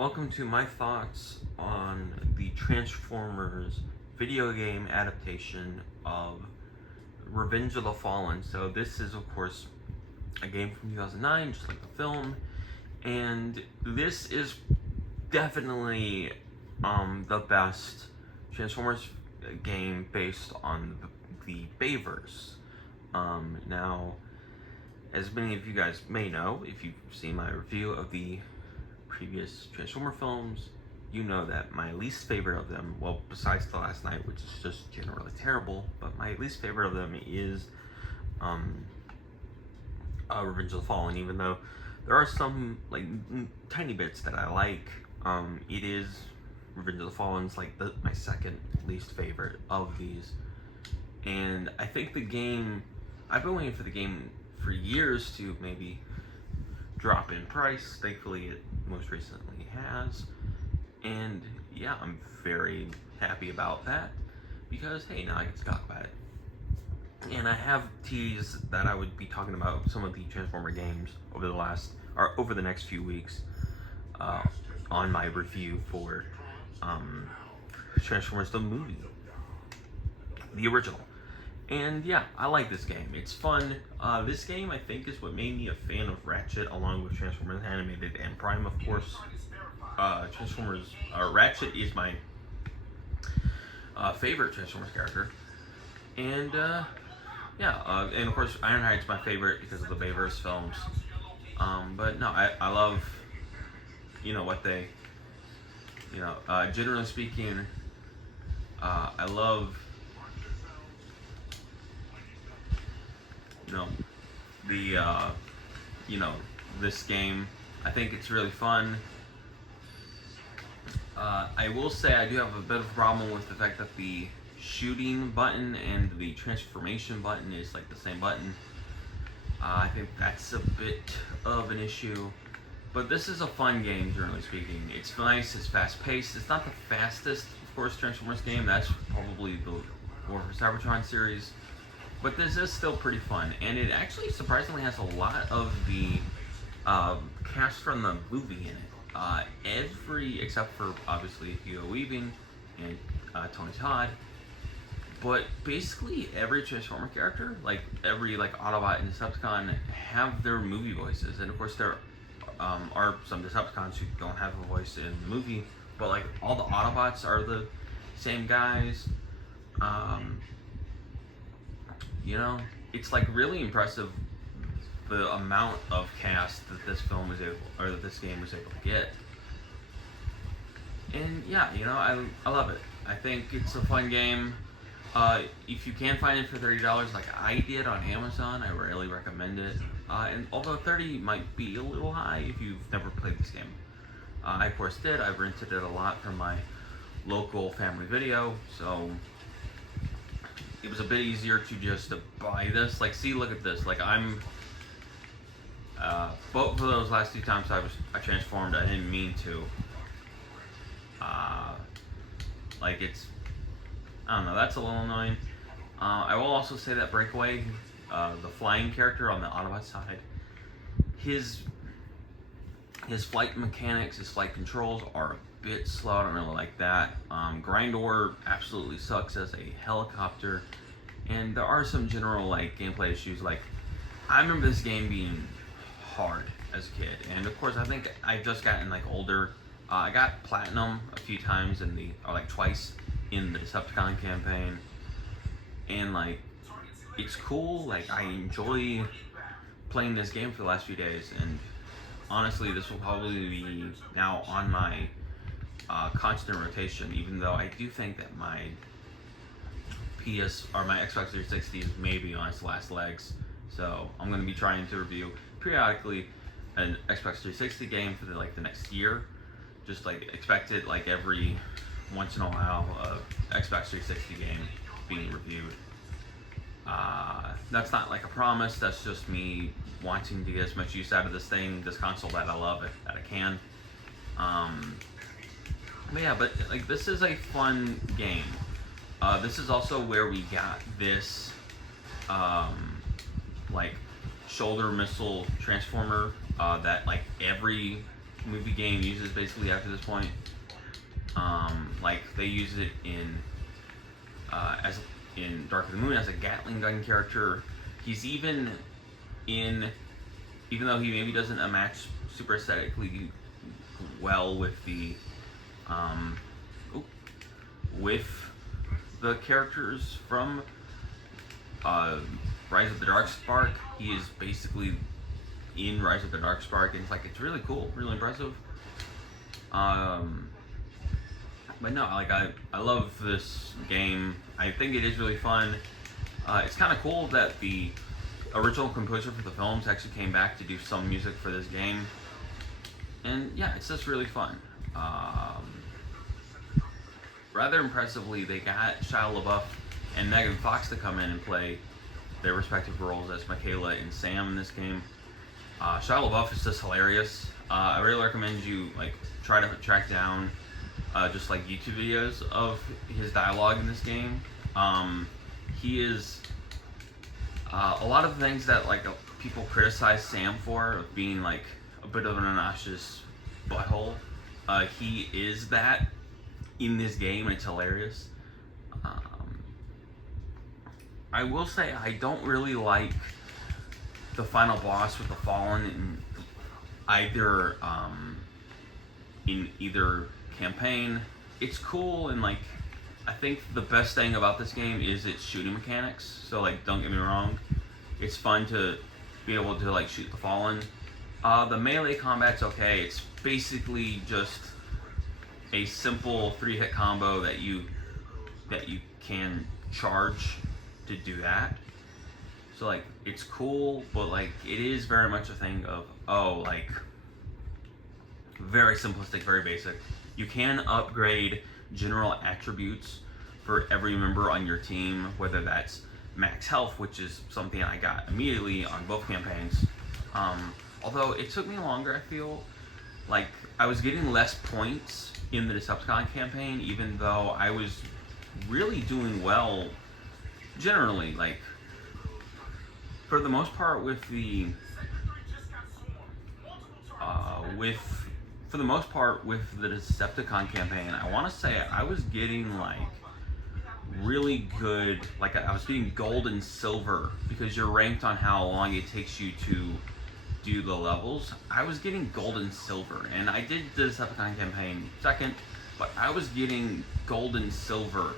Welcome to my thoughts on the Transformers video game adaptation of Revenge of the Fallen. So this is, of course, a game from 2009, just like the film, and this is definitely the best Transformers game based on the Bayverse. Now, as many of you guys may know, if you've seen my review of the previous Transformer films, you know that my least favorite of them, well, besides The Last Night, which is just generally terrible, but my least favorite of them is Revenge of the Fallen. Even though there are some like tiny bits that I like, it is Revenge of the Fallen's like my second least favorite of these. And I think the game, I've been waiting for the game for years to maybe drop in price. Thankfully it most recently has, and yeah, I'm very happy about that because hey, now I get to talk about it. And I have teased that I would be talking about some of the Transformer games over the next few weeks on my review for Transformers the movie, the original. And yeah, I like this game. It's fun. This game, I think, is what made me a fan of Ratchet, along with Transformers Animated and Prime, of course. Ratchet is my favorite Transformers character. And and of course, Ironhide's my favorite because of the Bayverse films. But no, I love, what they, generally speaking, I love this game. I think it's really fun. I will say I do have a bit of a problem with the fact that the shooting button and the transformation button is like the same button. I think that's a bit of an issue. But this is a fun game, generally speaking. It's nice, it's fast paced. It's not the fastest, of course, Transformers game. That's probably the War for Cybertron series. But this is still pretty fun, and it actually surprisingly has a lot of the cast from the movie in it. Except for obviously Hugo Weaving and Tony Todd. But basically every Transformer character, like every Autobot and Decepticon, have their movie voices. And of course there are some Decepticons who don't have a voice in the movie, but like all the Autobots are the same guys. It's like really impressive the amount of cast that this game was able to get. And yeah, I love it. I think it's a fun game. If you can find it for $30 like I did on Amazon, I really recommend it. And although $30 might be a little high if you've never played this game. I of course did. I've rented it a lot from my local Family Video, so it was a bit easier to just buy this. Look at this. Both of those last two times I transformed, I didn't mean to. I don't know, that's a little annoying. I will also say that Breakaway, the flying character on the Autobot side, his flight mechanics, his flight controls are a bit slow. I don't really like that. Grindor absolutely sucks as a helicopter, and there are some general gameplay issues. I remember this game being hard as a kid, and of course I think I've just gotten older. I got platinum a few times twice in the Decepticon campaign, and it's cool. I enjoy playing this game for the last few days, and honestly this will probably be now on my constant rotation, even though I do think that my Xbox 360 is maybe on its last legs. So I'm going to be trying to review periodically an Xbox 360 game for the next year. Just expect it every once in a while, Xbox 360 game being reviewed. That's not a promise. That's just me wanting to get as much use out of this console that I love, that I can. But this is a fun game. This is also where we got this shoulder missile transformer that every movie game uses basically after this point. Like they use it in as in Dark of the Moon as a Gatling gun character. He's even in, even though he maybe doesn't match super aesthetically well with the with the characters from Rise of the Dark Spark. He is basically in Rise of the Dark Spark, and it's really cool, really impressive. But no, I love this game. I think it is really fun. It's kind of cool that the original composer for the films actually came back to do some music for this game, and yeah, it's just really fun. Rather impressively, they got Shia LaBeouf and Megan Fox to come in and play their respective roles as Michaela and Sam in this game. Shia LaBeouf is just hilarious. I really recommend you try to track down just YouTube videos of his dialogue in this game. He is a lot of things that people criticize Sam for, of being a bit of an obnoxious butthole. He is that in this game, and it's hilarious. I will say I don't really like the final boss with the Fallen in either campaign. It's cool, and I think the best thing about this game is its shooting mechanics. So don't get me wrong, it's fun to be able to shoot the Fallen. The melee combat's okay. It's basically just a simple 3-hit combo that you can charge to do that. So it's cool, but it is very much a thing of very simplistic, very basic. You can upgrade general attributes for every member on your team, whether that's max health, which is something I got immediately on both campaigns. Although it took me longer, I feel I was getting less points in the Decepticon campaign, even though I was really doing well generally. For the most part with the for the most part with the Decepticon campaign, I want to say I was getting really good. I was getting gold and silver because you're ranked on how long it takes you to do the levels. I was getting gold and silver, and I did the Decepticon campaign second, but I was getting gold and silver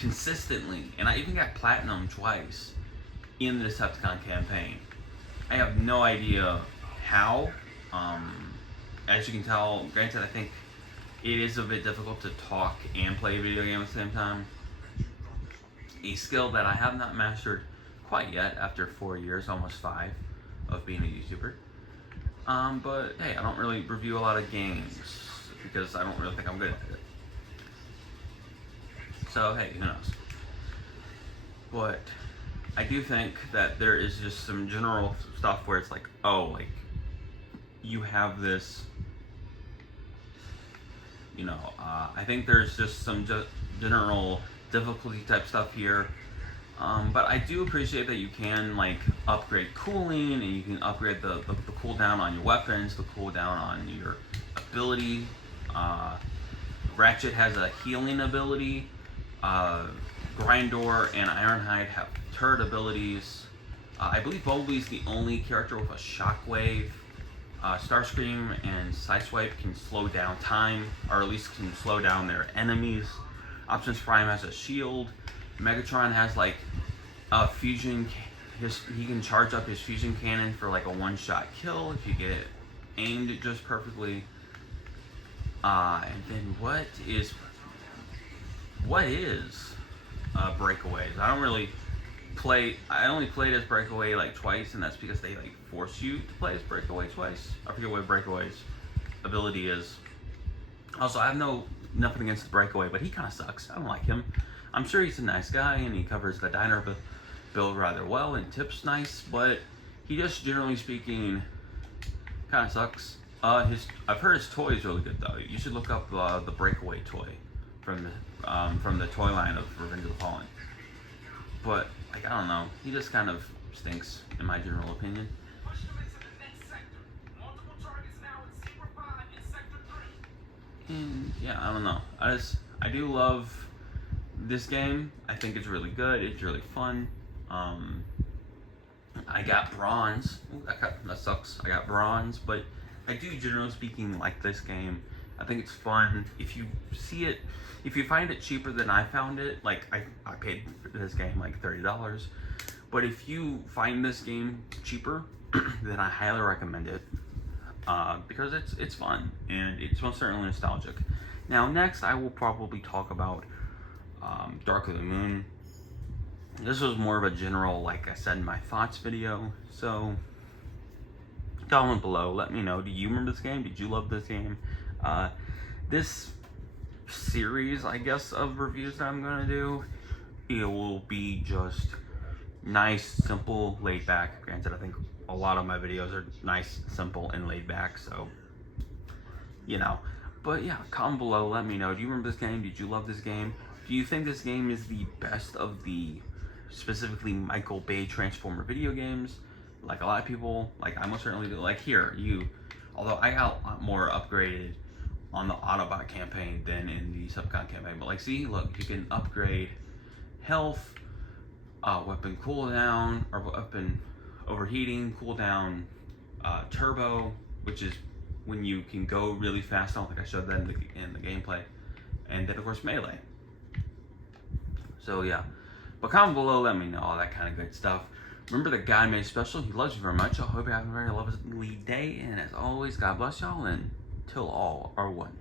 consistently, and I even got platinum twice in the Decepticon campaign. I have no idea how. As you can tell, granted, I think it is a bit difficult to talk and play a video game at the same time. A skill that I have not mastered quite yet after 4 years, almost 5, of being a YouTuber. But hey, I don't really review a lot of games because I don't really think I'm good at it. So hey, who knows? But I do think that there is just some general stuff where it's you have this, I think there's just some general difficulty type stuff here. But I do appreciate that you can upgrade cooling, and you can upgrade the cooldown on your weapons, the cooldown on your ability. Ratchet has a healing ability. Grindor and Ironhide have turret abilities. I believe Bumblebee's the only character with a shockwave. Starscream and Sideswipe can slow down time, or at least can slow down their enemies. Optimus Prime has a shield. Megatron has a fusion. He can charge up his fusion cannon for a one-shot kill if you get it aimed just perfectly. And then what is Breakaways? I don't really play. I only played as Breakaway twice, and that's because they force you to play as Breakaway twice. I forget what Breakaway's ability is. Also, I have nothing against the Breakaway, but he kind of sucks. I don't like him. I'm sure he's a nice guy, and he covers the diner bill rather well, and tips nice, but he just, generally speaking, kind of sucks. I've heard his toy is really good though. You should look up the Breakaway toy from the toy line of Revenge of the Fallen. But I don't know, he just kind of stinks in my general opinion. And yeah, I don't know. I do love this game. I think it's really good. It's really fun. Um, I got bronze. Ooh, that sucks. I got bronze, but I do, generally speaking, like this game. I think it's fun. If you see it, if you find it cheaper than I found it, like I paid for this game like $30. But if you find this game cheaper, then I highly recommend it because it's fun and it's most certainly nostalgic. Now, next I will probably talk about Dark of the Moon. This was more of a general, like I said, in my thoughts video. So comment below, let me know. Do you remember this game? Did you love this game? This series, I guess, of reviews that I'm gonna do, it will be just nice, simple, laid back. Granted, I think a lot of my videos are nice, simple, and laid back, so you know. But yeah, comment below, let me know. Do you remember this game? Did you love this game? Do you think this game is the best of the specifically Michael Bay Transformer video games? Like a lot of people, like I most certainly do. Like here, although I got a lot more upgraded on the Autobot campaign than in the Subcon campaign. But like, see, look, you can upgrade health, weapon cooldown, or weapon overheating, cooldown, turbo, which is when you can go really fast. I don't think I showed that in the gameplay. And then of course melee. So yeah, but comment below, let me know all that kind of good stuff. Remember that God made special. He loves you very much. I hope you have a very lovely day. And as always, God bless y'all, and till all are one.